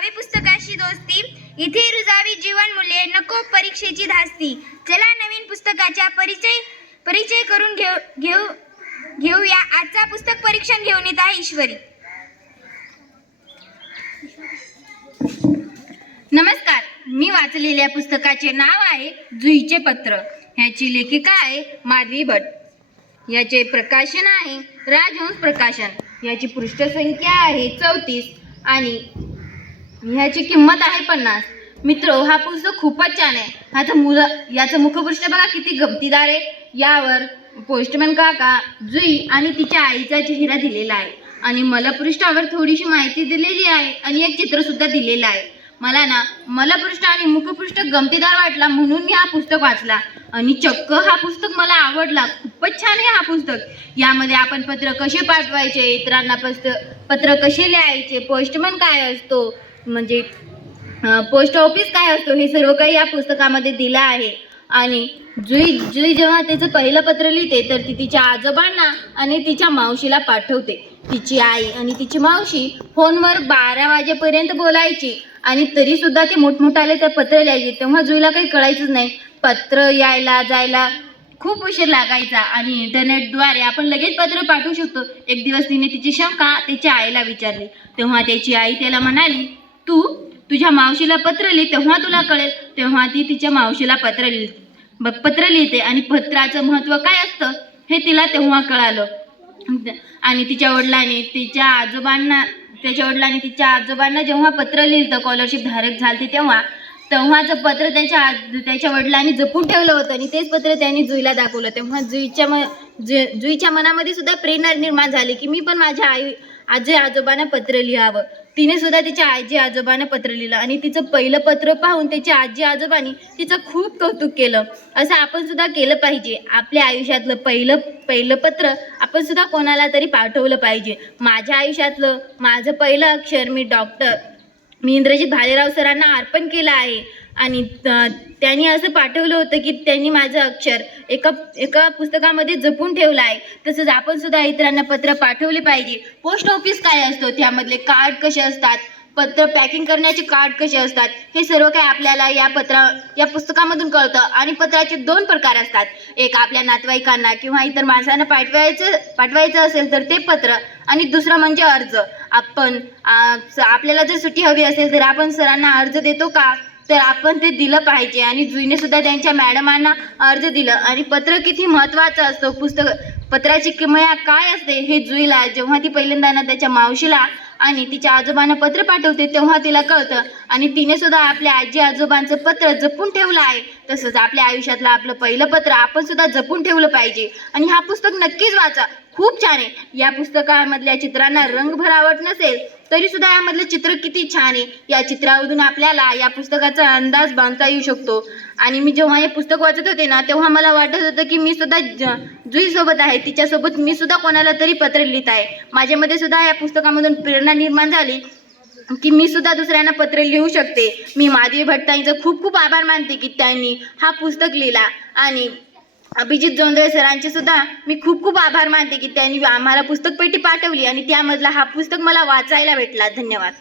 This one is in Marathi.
व्हावे पुस्तकाशी दोस्ती. इथे रुजावी जीवन मूल्ये नको परीक्षेची धास्ती. चला नवीन पुस्तकाच्या परिचय परिचय करून घेऊ घेऊ घेऊया. आजचा पुस्तक परीक्षण घेऊन येत आहे ईश्वरी. नमस्कार. मी वाचलेल्या पुस्तकाचे नाव आहे जुईचे पत्र. ह्याची लेखिका आहे माधवी भट याचे प्रकाशन आहे राजहंस प्रकाशन. याची पृष्ठसंख्या आहे चौतीस आणि ह्याची किंमत आहे पन्नास. मित्र हा पुस्तक खूपच छान आहे. ह्याचं मुलं याचं मुखपृष्ठ बघा किती गमतीदार आहे. यावर पोस्टमॅन काका जुई आणि तिच्या आईचा चेहरा दिलेला आहे. आणि मला पृष्ठावर थोडीशी माहिती दिलेली आहे आणि एक चित्र सुद्धा दिलेलं आहे. मला ना मला पृष्ठ आणि मुखपृष्ठ गमतीदार वाटला म्हणून मी हा पुस्तक वाचला. आणि चक्क हा पुस्तक मला आवडला. खूपच छान आहे हा पुस्तक. यामध्ये आपण पत्र कसे पाठवायचे इतरांना पस्त पत्र कसे लिहायचे पोस्टमन काय असतो म्हणजे पोस्ट ऑफिस काय असतो? हे सर्व काही या पुस्तकामध्ये दिलं आहे. आणि जुई जुई जेव्हा त्याचं पहिलं पत्र लिहिते तर ती तिच्या आजोबांना आणि तिच्या मावशीला पाठवते. तिची आई आणि तिची मावशी फोनवर बारा वाजेपर्यंत बोलायची आणि तरी सुद्धा ते मोठमोठाले ते पत्र लिहायचे. तेव्हा जुईला काही कळायचंच नाही. पत्र यायला जायला खूप उशीर लागायचा आणि इंटरनेटद्वारे आपण लगेच पत्र पाठवू शकतो. एक दिवस तिने तिची शंका तिच्या आईला विचारली. तेव्हा त्याची आई त्याला म्हणाली तू तुझ्या मावशीला पत्र लिह तेव्हा तुला कळेल. तेव्हा ती तिच्या मावशीला पत्र लिहिते पत्र लिहिते. आणि पत्राचं महत्त्व काय असतं? हे तिला तेव्हा कळालं. आणि तिच्या वडिलांनी तिच्या आजोबांना त्याच्या वडिलांनी तिच्या आजोबांना जेव्हा पत्र लिहिलं स्कॉलरशिप धारक झाली तेव्हा तेव्हाचं पत्र त्याच्या आज त्याच्या वडिलांनी जपून ठेवलं होतं आणि तेच पत्र त्यांनी जुईला दाखवलं तेव्हा जुईच्या म जु जुईच्या मनामध्ये सुद्धा प्रेरणा निर्माण झाली की मी पण माझ्या आई आजी आजोबांना पत्र लिहावं. तिने सुद्धा तिच्या आजी आजोबांना पत्र लिहिलं आणि तिचं पहिलं पत्र पाहून त्याची आजी आजोबांनी तिचं खूप कौतुक केलं. असं आपण सुद्धा केलं पाहिजे. आपल्या आयुष्यातलं पहिलं पहिलं पत्र आपण सुद्धा कोणाला तरी पाठवलं पाहिजे. माझ्या आयुष्यातलं माझं पहिलं अक्षर मी डॉक्टर मी इंद्रजित भालेराव सरांना अर्पण केलं आहे. आणि त- त्यांनी असं पाठवलं होतं की त्यांनी माझं अक्षर एका एका पुस्तकामध्ये जपून ठेवलं आहे. तसंच आपण सुद्धा इतरांना पत्र पाठवले पाहिजे. पोस्ट ऑफिस काय असतो? त्यामधले कार्ड कसे असतात? पत्र पॅकिंग करण्याचे कार्ड कसे असतात? हे सर्व काय आपल्याला या पत्रा या पुस्तकामधून कळतं. आणि पत्राचे दोन प्रकार असतात. एक आपल्या नातेवाईकांना किंवा इतर माणसांना पाठवायचं पाठवायचं असेल तर ते पत्र आणि दुसरं म्हणजे अर्ज. आपण आपल्याला जर सुट्टी हवी असेल तर आपण सरांना अर्ज देतो का? तर आपण ते दिलं पाहिजे. आणि जुईने सुद्धा त्यांच्या मॅडमांना अर्ज दिलं. आणि पत्र किती महत्त्वाचं असतं? पुस्तक पत्राची किमया काय असते हे जुईला जेव्हा ती पहिल्यांदा ना त्याच्या मावशीला आणि तिच्या आजोबांना पत्र पाठवते तेव्हा तिला कळतं. आणि तिने सुद्धा आपल्या आजी आजोबांचं पत्र जपून ठेवलं आहे. तसंच आपल्या आयुष्यातलं आपलं पहिलं पत्र आपण सुद्धा जपून ठेवलं पाहिजे. आणि हा पुस्तक नक्कीच वाचा. खूप छान आहे. या पुस्तकामधल्या चित्रांना रंग भरावट नसेल तरी सुद्धा यामधलं चित्र किती छान आहे. या चित्रामधून आपल्याला या पुस्तकाचा अंदाज बांधता येऊ शकतो. आणि मी जेव्हा हे पुस्तक वाचत होते ना तेव्हा मला वाटत होतं की मी सुद्धा जुईसोबत आहे. तिच्यासोबत मी सुद्धा कोणाला तरी पत्र लिहित आहे. माझ्यामध्ये सुद्धा या पुस्तकामधून प्रेरणा निर्माण झाली की मी सुद्धा दुसऱ्यांना पत्र लिहू शकते. मी माधवी भट्टांचं खूप खूप आभार मानते की त्यांनी हा पुस्तक लिहिला. आणि अभिजित जोंधळे सरांचे सुद्धा मी खूप खूप आभार मानते की त्यांनी आम्हाला पुस्तक पेटी पाठवली आणि त्यामधला हा पुस्तक मला वाचायला भेटला. धन्यवाद.